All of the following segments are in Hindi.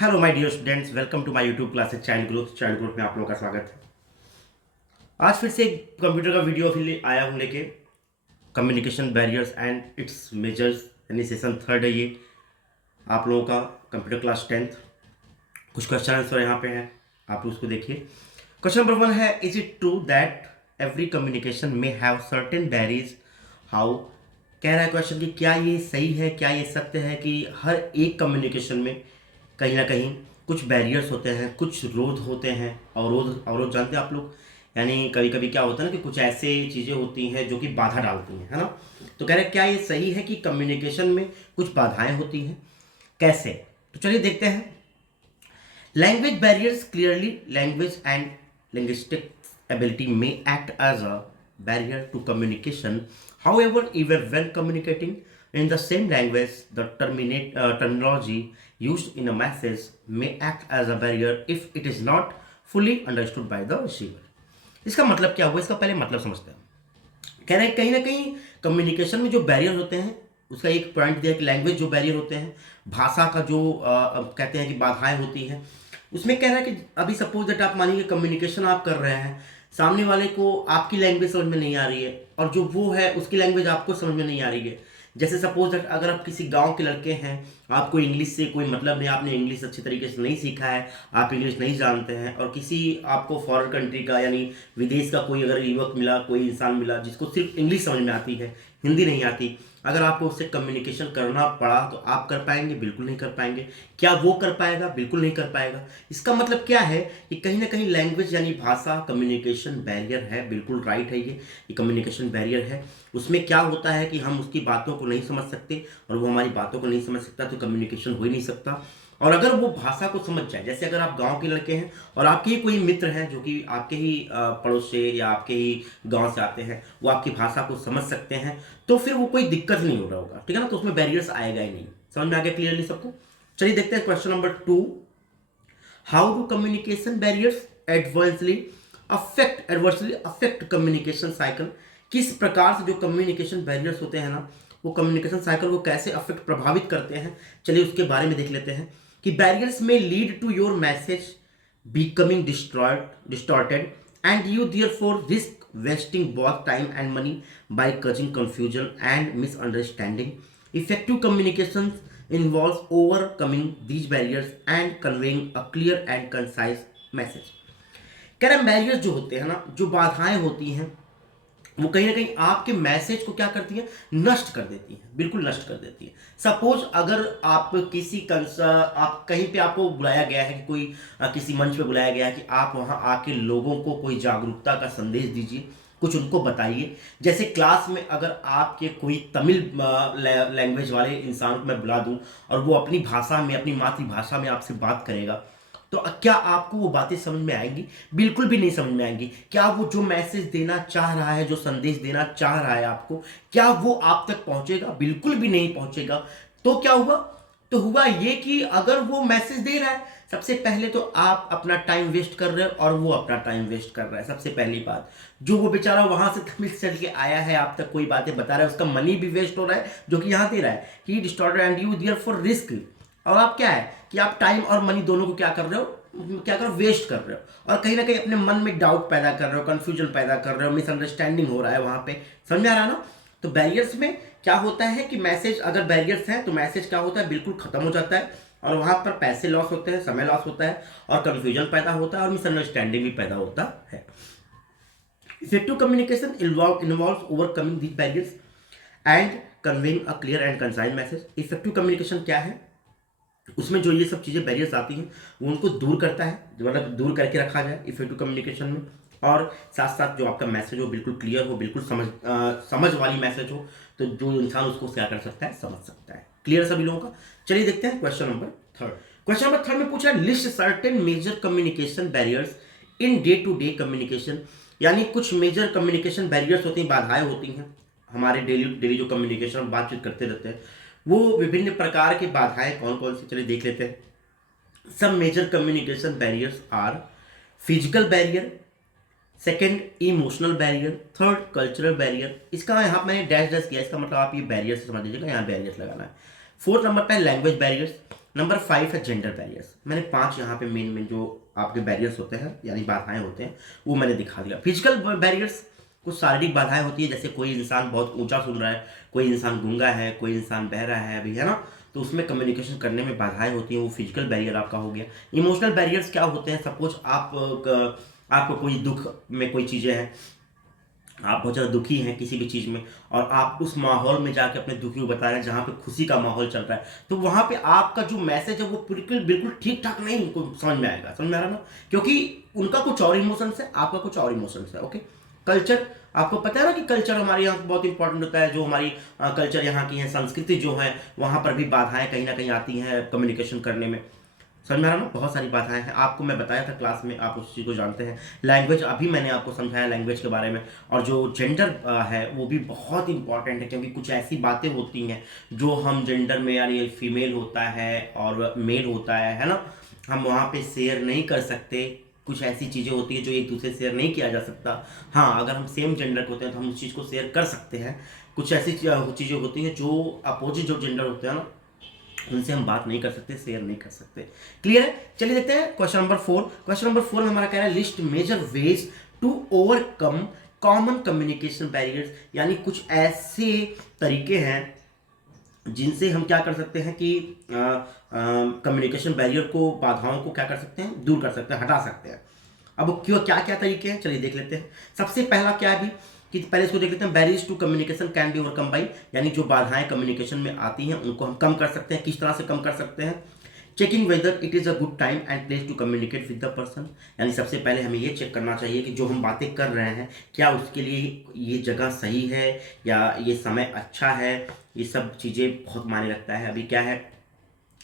Hello my dear students, welcome to my YouTube classes child group में आप लोगों का स्वागत है। आज फिर से एक कंप्यूटर का वीडियो फिर आया हूँ लेके, communication barriers and it's measures, यानी सेशन थर्ड है ये आप लोगों का कंप्यूटर क्लास 10th। कुछ क्वेश्चन आंसर यहाँ पे हैं, आप उसको देखिए। क्वेश्चन नंबर 1 है, is it true that every communication में हैव सर्टेन बैरियर्स? हाउ? कह रहा है क्वेश्चन कि क्या ये सही है, क्या ये सत्य है कि हर एक कम्युनिकेशन में कहीं ना कहीं कुछ बैरियर्स होते हैं, कुछ रोध होते हैं। अवरोध जानते हैं आप लोग, यानी कभी कभी क्या होता है ना कि कुछ ऐसे चीज़ें होती हैं जो कि बाधा डालती हैं, है ना। तो कह रहे हैं क्या ये सही है कि कम्युनिकेशन में कुछ बाधाएं होती हैं, कैसे? तो चलिए देखते हैं। Language barriers, clearly language and linguistic ability may act as a barrier to communication. However, even when communicating in the same language, the terminology used in a message may act as a barrier if it is not fully understood by the receiver. इसका मतलब क्या हुआ, इसका पहले मतलब समझते हैं। कह रहे हैं कहीं ना कहीं कम्युनिकेशन में जो बैरियर होते हैं, उसका एक पॉइंट दिया कि लैंग्वेज जो बैरियर होते हैं, भाषा का जो कहते हैं कि बाधाएं होती हैं, उसमें कह रहा है कि अभी सपोज दैट आप मानिए कम्युनिकेशन आप कर रहे हैं, सामने वाले को आपकी लैंग्वेज समझ में नहीं आ रही है और जो वो है उसकी लैंग्वेज आपको समझ में नहीं आ रही है। जैसे सपोज दैट अगर आप किसी गांव के लड़के हैं, आपको इंग्लिश से कोई मतलब नहीं, आपने इंग्लिश अच्छी तरीके से नहीं सीखा है, आप इंग्लिश नहीं जानते हैं, और किसी आपको फॉरेन कंट्री का यानी विदेश का कोई अगर युवक मिला, कोई इंसान मिला जिसको सिर्फ इंग्लिश समझ में आती है, हिंदी नहीं आती, अगर आपको उससे कम्युनिकेशन करना पड़ा तो आप कर पाएंगे? बिल्कुल नहीं कर पाएंगे। क्या वो कर पाएगा? बिल्कुल नहीं कर पाएगा। इसका मतलब क्या है कि कहीं ना कहीं लैंग्वेज यानी भाषा कम्युनिकेशन बैरियर है। बिल्कुल राइट है ये कम्युनिकेशन बैरियर है। उसमें क्या होता है कि हम उसकी बातों को नहीं समझ सकते, और वो हमारी बातों को नहीं समझ सकता तो कम्युनिकेशन हो ही नहीं सकता। और अगर वो भाषा को समझ जाए, जैसे अगर आप गांव के लड़के हैं और आपके ही कोई मित्र हैं जो कि आपके ही पड़ोस से या आपके ही गांव से आते हैं, वो आपकी भाषा को समझ सकते हैं, तो फिर वो कोई दिक्कत नहीं हो रहा होगा, ठीक है ना। तो उसमें बैरियर्स आएगा ही नहीं। समझ में आ गया क्लियरली सबको? चलिए देखते हैं question number 2। How do communication barriers adversely affect communication cycle? किस प्रकार से जो कम्युनिकेशन बैरियर्स होते हैं ना, वो कम्युनिकेशन साइकिल को कैसे अफेक्ट प्रभावित करते हैं, चलिए उसके बारे में देख लेते हैं। कि barriers may lead to your message becoming distorted and you therefore risk wasting both time and money by causing confusion and misunderstanding. Effective communications involves overcoming these barriers and conveying a clear and concise message. कह रहे बैरियर्स जो होते हैं ना, जो बाधाएं होती हैं, वो कहीं ना कहीं आपके मैसेज को क्या करती है? नष्ट कर देती है, बिल्कुल नष्ट कर देती है। सपोज अगर आप आप कहीं पे आपको बुलाया गया है कि कोई किसी मंच पे बुलाया गया है कि आप वहां आके लोगों को कोई जागरूकता का संदेश दीजिए, कुछ उनको बताइए। जैसे क्लास में अगर आपके कोई तमिल लैंग्वेज वाले इंसान को मैं बुला दूं और वो अपनी भाषा में, अपनी मातृभाषा में आपसे बात करेगा, तो क्या आपको वो बातें समझ में आएंगी? बिल्कुल भी नहीं समझ में आएंगी। क्या वो जो मैसेज देना चाह रहा है, जो संदेश देना चाह रहा है आपको, क्या वो आप तक पहुंचेगा? बिल्कुल भी नहीं पहुंचेगा। तो क्या हुआ? तो हुआ ये कि अगर वो मैसेज दे रहा है, सबसे पहले तो आप अपना टाइम वेस्ट कर रहे हो और वो अपना टाइम वेस्ट कर रहा है। सबसे पहली बात, जो वो बेचारा वहां से तमिल चल के आया है, आप तक कोई बातें बता रहा है, उसका मनी भी वेस्ट हो रहा है जो कि यहां दे रहा है। He distorted and you there for risk. और आप क्या है कि आप टाइम और मनी दोनों को क्या कर रहे हो? क्या कर रहे हो? वेस्ट कर रहे हो, और कहीं ना कहीं अपने मन में डाउट पैदा कर रहे हो, कंफ्यूजन पैदा कर रहे हो, मिसअंडरस्टैंडिंग हो रहा है वहां पे। समझ में आ रहा है ना? तो बैरियर्स में क्या होता है कि मैसेज, अगर बैरियर्स है तो मैसेज क्या होता है? बिल्कुल खत्म हो जाता है, और वहां पर पैसे लॉस होते हैं, समय लॉस होता है, और कंफ्यूजन पैदा होता है, और मिसअंडरस्टैंडिंग भी पैदा होता है। Effective communication involves overcoming these barriers and conveying a clear and concise message. Effective communication क्या है? उसमें जो ये सब चीज़ें बैरियर्स आती हैं वो उनको दूर करता है, मतलब दूर करके रखा जाए इफेक्टिव कम्युनिकेशन में। और साथ साथ जो आपका मैसेज हो बिल्कुल क्लियर हो, बिल्कुल समझ वाली मैसेज हो, तो जो इंसान उसको क्या कर सकता है? समझ सकता है। क्लियर सभी लोगों का? चलिए देखते हैं क्वेश्चन नंबर 3। क्वेश्चन नंबर 3 में पूछा है, list certain major communication barriers in day to day communication. यानी कुछ मेजर कम्युनिकेशन बैरियर्स होती हैं, बाधाएं होती हैं हमारे डेली डेली जो कम्युनिकेशन बातचीत करते रहते हैं, वो विभिन्न प्रकार की बाधाएं कौन कौन सी, चलिए देख लेते हैं। सब major communication barriers are physical barrier, second emotional barrier, third cultural barrier. इसका यहाँ मैंने डैश डैश किया, इसका मतलब आप ये बैरियर से समझ लीजिएगा, यहाँ बैरियर्स लगाना है। फोर्थ नंबर पे लैंग्वेज बैरियर्स, नंबर 5 है जेंडर बैरियर्स। मैंने 5 यहाँ पे मेन जो आपके बैरियर्स होते हैं यानी बाधाएं होते हैं वो मैंने दिखा दिया। फिजिकल बैरियर्स कुछ शारीरिक बाधाएं होती है, जैसे कोई इंसान बहुत ऊंचा सुन रहा है, कोई इंसान गूंगा है, कोई इंसान बह रहा है अभी, है ना, तो उसमें कम्युनिकेशन करने में बाधाएं होती हैं, वो फिजिकल बैरियर आपका हो गया। इमोशनल बैरियर्स क्या होते हैं, सपोज आपको कोई दुख में कोई चीज़ें हैं, आप बहुत ज़्यादा दुखी हैं किसी भी चीज़ में और आप उस माहौल में जाके अपने दुखी को बता रहे हैं जहाँ पे खुशी का माहौल चल रहा है, तो वहाँ पे आपका जो मैसेज है वो बिल्कुल बिल्कुल ठीक ठाक नहीं उनको समझ में आएगा। समझ में आ रहा ना, क्योंकि उनका कुछ और इमोशंस है, आपका कुछ और इमोशंस है। ओके, कल्चर, आपको पता है ना कि कल्चर हमारे यहाँ बहुत इंपॉर्टेंट होता है। जो हमारी कल्चर यहाँ की है, संस्कृति जो है, वहाँ पर भी बाधाएं कहीं ना कहीं आती हैं कम्युनिकेशन करने में। समझ में आ रहा ना, बहुत सारी बाधाएं हैं, आपको मैं बताया था क्लास में, आप उस चीज़ को जानते हैं। लैंग्वेज, अभी मैंने आपको समझाया लैंग्वेज के बारे में। और जो जेंडर है वो भी बहुत इंपॉर्टेंट है, क्योंकि कुछ ऐसी बातें होती हैं जो हम जेंडर में, यानी फीमेल होता है और मेल होता है ना, हम वहाँ पे शेयर नहीं कर सकते। कुछ ऐसी चीज़ें होती हैं जो एक दूसरे से शेयर नहीं किया जा सकता। हाँ, अगर हम सेम जेंडर के होते हैं तो हम उस चीज़ को शेयर कर सकते हैं। कुछ ऐसी चीज़ें होती हैं जो अपोजिट जो जेंडर होते हैं ना, उनसे हम बात नहीं कर सकते, शेयर नहीं कर सकते। क्लियर है? चलिए देखते हैं क्वेश्चन नंबर 4। क्वेश्चन नंबर 4 में हमारा कह रहा है list major ways to overcome common communication barriers, यानी कुछ ऐसे तरीके हैं जिनसे हम क्या कर सकते हैं कि कम्युनिकेशन बैरियर को, बाधाओं को क्या कर सकते हैं, दूर कर सकते हैं, हटा सकते हैं। अब क्यों, क्या क्या तरीके हैं, चलिए देख लेते हैं। सबसे पहला क्या है कि पहले इसको देख लेते हैं। Barriers to communication can be overcome by, यानी जो बाधाएं कम्युनिकेशन में आती हैं उनको हम कम कर सकते हैं। किस तरह से कम कर सकते हैं? Checking whether it is a good time and place to communicate with the person, यानी सबसे पहले हमें ये चेक करना चाहिए कि जो हम बातें कर रहे हैं क्या उसके लिए ये जगह सही है या ये समय अच्छा है। ये सब चीज़ें बहुत मायने रखता है। अभी क्या है,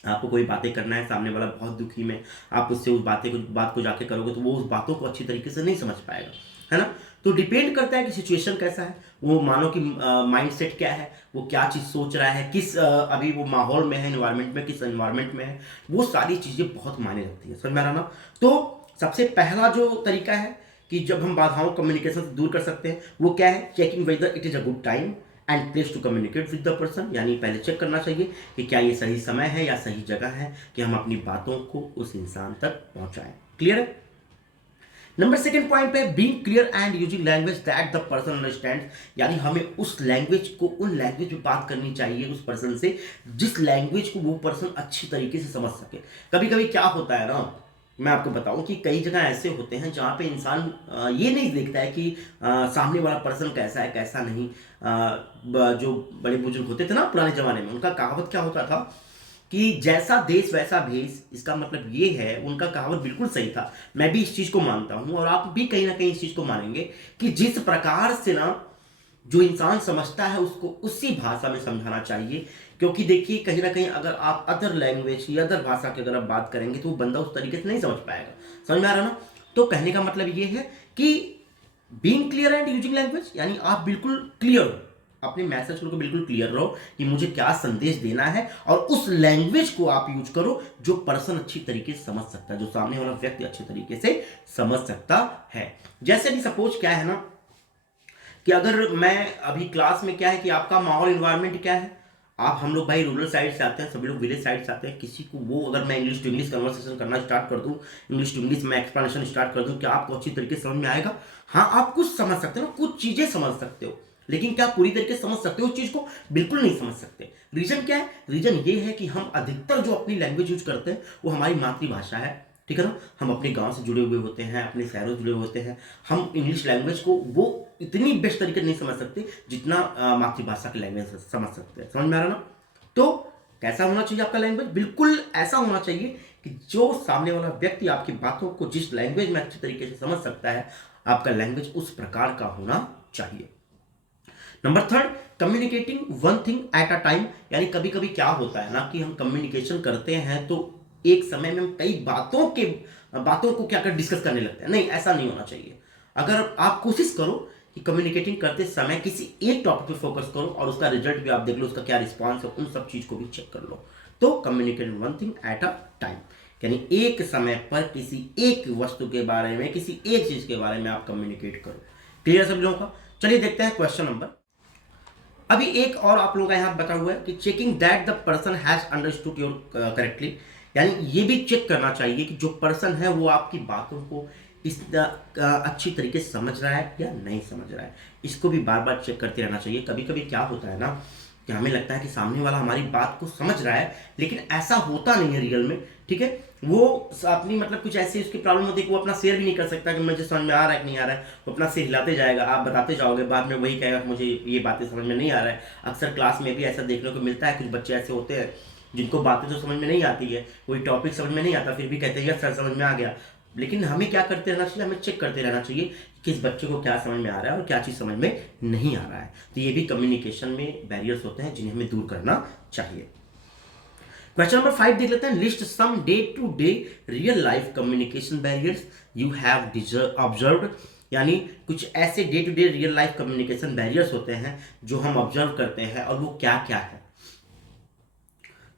आपको कोई बातें करना है, सामने वाला बहुत दुखी में, आप उससे उस बात को जाके करोगे तो वो उस बातों को अच्छी तरीके से नहीं समझ पाएगा, है ना। तो डिपेंड करता है कि सिचुएशन कैसा है, वो मानो कि माइंडसेट क्या है, वो क्या चीज़ सोच रहा है, किस अभी वो माहौल में है, एनवायरनमेंट में, किस एनवायरनमेंट में है, वो सारी चीज़ें बहुत मायने रखती है। समझ में आ रहा ना। तो सबसे पहला जो तरीका है कि जब हम बाधाओं कम्युनिकेशन से दूर कर सकते हैं वो क्या है, checking whether it is a good time and place to communicate with the person, यानी पहले चेक करना चाहिए कि क्या ये सही समय है या सही जगह है कि हम अपनी बातों को उस इंसान तक पहुंचाएं। क्लियर है? नंबर सेकंड पॉइंट पे, being clear and using language that the person understand, यानी हमें उस लैंग्वेज को, उन लैंग्वेज में बात करनी चाहिए उस पर्सन से जिस लैंग्वेज को वो पर्सन अच्छी तरीके से समझ सके। कभी कभी क्या होता है ना, मैं आपको बताऊं कि कई जगह ऐसे होते हैं जहाँ पे इंसान ये नहीं देखता है कि सामने वाला पर्सन कैसा है कैसा नहीं। जो बड़े बुजुर्ग होते थे ना पुराने जमाने में, उनका कहावत क्या होता था कि जैसा देश वैसा भेष। इसका मतलब ये है, उनका कहावत बिल्कुल सही था, मैं भी इस चीज़ को मानता हूँ और आप भी कहीं ना कहीं इस चीज़ को मानेंगे कि जिस प्रकार से ना जो इंसान समझता है उसको उसी भाषा में समझाना चाहिए। क्योंकि देखिए कहीं ना कहीं अगर आप अदर लैंग्वेज या अदर भाषा की अगर आप बात करेंगे तो वो बंदा उस तरीके से नहीं समझ पाएगा। समझ में आ रहा ना। तो कहने का मतलब ये है कि being clear and using language, यानी आप बिल्कुल क्लियर हो, अपने मैसेज को बिल्कुल क्लियर रहो कि मुझे क्या संदेश देना है, और उस लैंग्वेज को आप यूज करो जो पर्सन अच्छी तरीके से समझ सकता है, जो सामने वाला व्यक्ति अच्छे तरीके से समझ सकता है। जैसे कि सपोज क्या है ना कि अगर मैं अभी क्लास में, क्या है कि आपका माहौल इन्वायरमेंट क्या है, आप हम लोग भाई रूरल साइड से आते हैं, सभी लोग विलेज साइड से आते हैं। किसी को वो अगर मैं इंग्लिश टू इंग्लिश कन्वर्सेशन करना स्टार्ट कर दूं, इंग्लिश टू इंग्लिश में एक्सप्लेनेशन स्टार्ट कर दूं, क्या आपको अच्छी तरीके से समझ में आएगा? हाँ, आप कुछ समझ सकते हो ना, कुछ चीजें समझ सकते हो, लेकिन क्या पूरी तरीके से समझ सकते हो उस चीज को? बिल्कुल नहीं समझ सकते। रीजन क्या है? रीजन ये है कि हम अधिकतर जो अपनी लैंग्वेज यूज करते हैं वो हमारी मातृभाषा है, ठीक है ना। हम अपने गांव से जुड़े हुए होते हैं, अपने शहरों से जुड़े हुए होते हैं। हम इंग्लिश लैंग्वेज को वो इतनी बेस्ट तरीके से नहीं समझ सकते जितना मातृभाषा की लैंग्वेज समझ सकते हैं। समझ में आ रहा ना। तो कैसा होना चाहिए आपका लैंग्वेज? बिल्कुल ऐसा होना चाहिए कि जो सामने वाला व्यक्ति आपकी बातों को जिस लैंग्वेज में अच्छी तरीके से समझ सकता है, आपका लैंग्वेज उस प्रकार का होना चाहिए। Number third, communicating one thing at a time, यानी कभी कभी क्या होता है ना कि हम कम्युनिकेशन करते हैं तो एक समय में हम कई बातों को क्या कर डिस्कस करने लगते हैं। नहीं, ऐसा नहीं होना चाहिए। अगर आप कोशिश करो कि कम्युनिकेटिंग करते समय किसी एक टॉपिक पे फोकस करो और उसका रिजल्ट भी आप देख लो, उसका क्या रिस्पॉन्स है, उन सब चीज को भी चेक कर लो। तो communicate one thing at a time, यानी एक समय पर किसी एक वस्तु के बारे में, किसी एक चीज के बारे में आप कम्युनिकेट करो। क्लियर सब लोगों का? चलिए देखते हैं क्वेश्चन नंबर अभी एक और आप लोगों का यहाँ बता हुआ है कि checking that the person has understood your correctly, यानी ये भी चेक करना चाहिए कि जो पर्सन है वो आपकी बातों को इस अच्छी तरीके से समझ रहा है या नहीं समझ रहा है। इसको भी बार बार चेक करते रहना चाहिए। कभी कभी क्या होता है ना कि हमें लगता है कि सामने वाला हमारी बात को समझ रहा है, लेकिन ऐसा होता नहीं है रियल में। ठीक है, वो अपनी मतलब कुछ ऐसी उसकी प्रॉब्लम होती है कि वो अपना शेयर भी नहीं कर सकता कि मुझे समझ में आ रहा है कि नहीं आ रहा है। वो अपना शेयर हिलाते जाएगा, आप बताते जाओगे, बाद में वही कहेगा कि मुझे ये बातें समझ में नहीं आ रहा है। अक्सर क्लास में भी ऐसा देखने को मिलता है, कुछ बच्चे ऐसे होते हैं जिनको बातें तो समझ में नहीं आती है, कोई टॉपिक समझ में नहीं आता, फिर भी कहते हैं यार सर समझ में आ गया। लेकिन हमें क्या करते रहना चाहिए, हमें चेक करते रहना चाहिए कि किस बच्चे को क्या समझ में आ रहा है और क्या चीज़ समझ में नहीं आ रहा है। तो ये भी कम्युनिकेशन में बैरियर्स होते हैं जिन्हें हमें दूर करना चाहिए। क्वेश्चन नंबर 5 देख लेते हैं। List some day to day real life communication barriers you have observed, यानी कुछ ऐसे day to day real life communication barriers होते हैं जो हम ऑब्जर्व करते हैं, और वो क्या क्या है।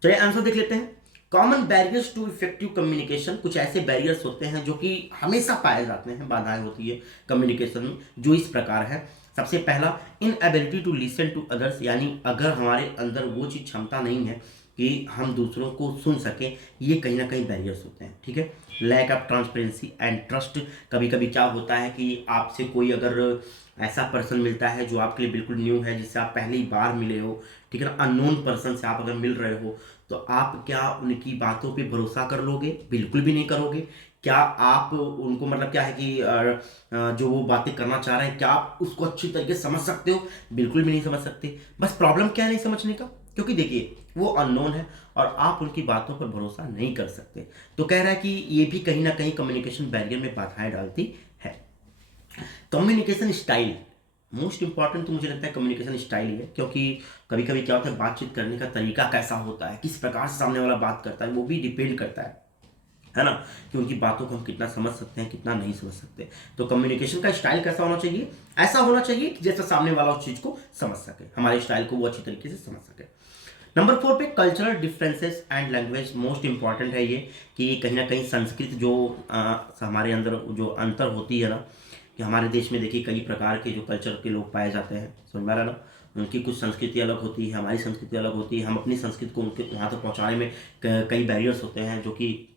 चलिए आंसर देख लेते हैं। Common barriers to effective communication, कुछ ऐसे बैरियर्स होते हैं जो कि हमेशा पाए जाते हैं, बाधाएं होती है कम्युनिकेशन में, जो इस प्रकार है। सबसे पहला, inability to listen to others, यानी अगर हमारे अंदर वो चीज़ क्षमता नहीं है कि हम दूसरों को सुन सकें, ये कहीं ना कहीं बैरियर्स होते हैं। ठीक है, lack of transparency and trust, कभी कभी क्या होता है कि आपसे कोई अगर ऐसा पर्सन मिलता है जो आपके लिए बिल्कुल न्यू है, जिससे आप पहली बार मिले हो, ठीक है ना, अननोन पर्सन से आप अगर मिल रहे हो, तो आप क्या उनकी बातों पे भरोसा कर लोगे? बिल्कुल भी नहीं करोगे। क्या आप उनको मतलब क्या है कि जो वो बातें करना चाह रहे हैं, क्या आप उसको अच्छी तरीके से समझ सकते हो? बिल्कुल भी नहीं समझ सकते। बस प्रॉब्लम क्या है नहीं समझने का, क्योंकि देखिए वो अननोन है और आप उनकी बातों पर भरोसा नहीं कर सकते। तो कह रहा है कि ये भी कहीं ना कहीं कम्युनिकेशन बैरियर में बाधाएं डालती है। कम्युनिकेशन स्टाइल, मोस्ट इंपॉर्टेंट तो मुझे लगता है कम्युनिकेशन स्टाइल ही है, क्योंकि कभी कभी क्या होता है, बातचीत करने का तरीका कैसा होता है, किस प्रकार से सामने वाला बात करता है, वो भी डिपेंड करता है ना, कि उनकी बातों को हम कितना समझ सकते हैं, कितना नहीं समझ सकते। तो कम्युनिकेशन का स्टाइल कैसा होना चाहिए? ऐसा होना चाहिए कि जैसा सामने वाला उस चीज़ को समझ सके, हमारे स्टाइल को वो अच्छी तरीके से समझ सके। नंबर 4 पे cultural differences and language, most important है ये कि कहीं ना कहीं संस्कृत जो हमारे अंदर जो अंतर होती है ना, कि हमारे देश में देखिए कई प्रकार के जो कल्चर के लोग पाए जाते हैं, समझ में आ रहा है ना। उनकी कुछ संस्कृति अलग होती है, हमारी संस्कृति अलग होती है। हम अपनी संस्कृति को उनके वहाँ तक पहुँचाने में कई बैरियर्स होते हैं, जो कि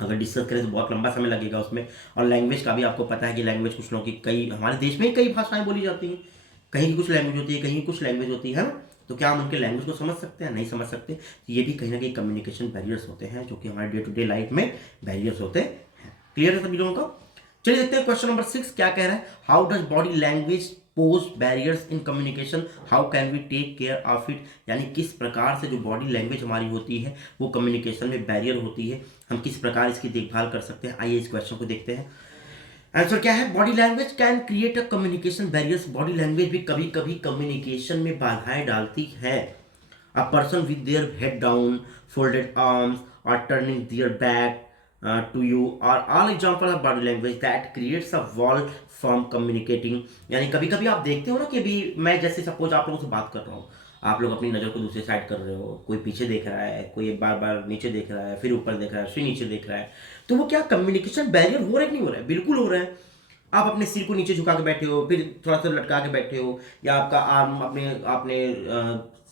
अगर डिस्कस करें तो बहुत लंबा समय लगेगा उसमें। और लैंग्वेज का भी आपको पता है कि लैंग्वेज कुछ लोगों की, कई हमारे देश में कई भाषाएं बोली जाती हैं, कहीं की कुछ लैंग्वेज होती है, कहीं की कुछ लैंग्वेज होती है ना। तो क्या हम उनके लैंग्वेज को समझ सकते हैं? नहीं समझ सकते। तो ये भी कहीं ना कहीं कम्युनिकेशन बैरियर्स होते हैं, जो कि हमारे डे टू डे लाइफ में बैरियर्स होते हैं। क्लियर है सभी लोगों का? चलिए देखते हैं क्वेश्चन नंबर 6 क्या कह रहा है। How does body language pose barriers in communication, how can we take care of it, यानी किस प्रकार से जो बॉडी लैंग्वेज हमारी होती है वो कम्युनिकेशन में बैरियर होती है, हम किस प्रकार इसकी देखभाल कर सकते हैं। आइए इस क्वेश्चन को देखते हैं। आंसर क्या है? Body language can create a communication barriers, body language भी कभी कभी कम्युनिकेशन में बाधाएं डालती है। A person with their head down, folded arms और turning their back to you are all example of body language that creates a wall from communicating, यानी कभी कभी आप देखते हो ना कि अभी मैं जैसे सपोज आप लोगों से बात कर रहा हूँ, आप लोग अपनी नज़र को दूसरे साइड कर रहे हो, कोई पीछे देख रहा है, कोई बार बार नीचे देख रहा है, फिर ऊपर देख रहा है, फिर नीचे देख रहा है। तो वो क्या कम्युनिकेशन बैरियर हो रहा है कि नहीं हो रहा है? बिल्कुल हो रहा है। आप अपने सिर को नीचे झुका के बैठे हो, फिर थोड़ा सा लटका के बैठे हो, या आपका आर्म अपने आपने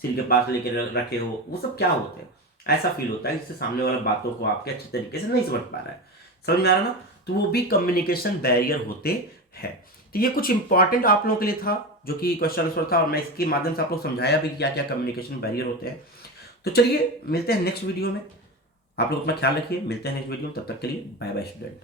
सिर के पास लेके रखे हो, वो सब क्या होते हैं? ऐसा फील होता है जिससे सामने वाला बातों को आपके अच्छी तरीके से नहीं समझ पा रहा है। समझ में आ रहा ना? तो वो भी कम्युनिकेशन बैरियर होते हैं। तो ये कुछ इंपॉर्टेंट आप लोगों के लिए था, जो कि क्वेश्चन आंसर था, और मैं इसके माध्यम से आप लोग समझाया भी क्या क्या कम्युनिकेशन बैरियर होते हैं। तो चलिए मिलते हैं नेक्स्ट वीडियो में। आप लोग अपना ख्याल रखिए, मिलते हैं नेक्स्ट वीडियो में, तब तक के लिए बाय बाय स्टूडेंट।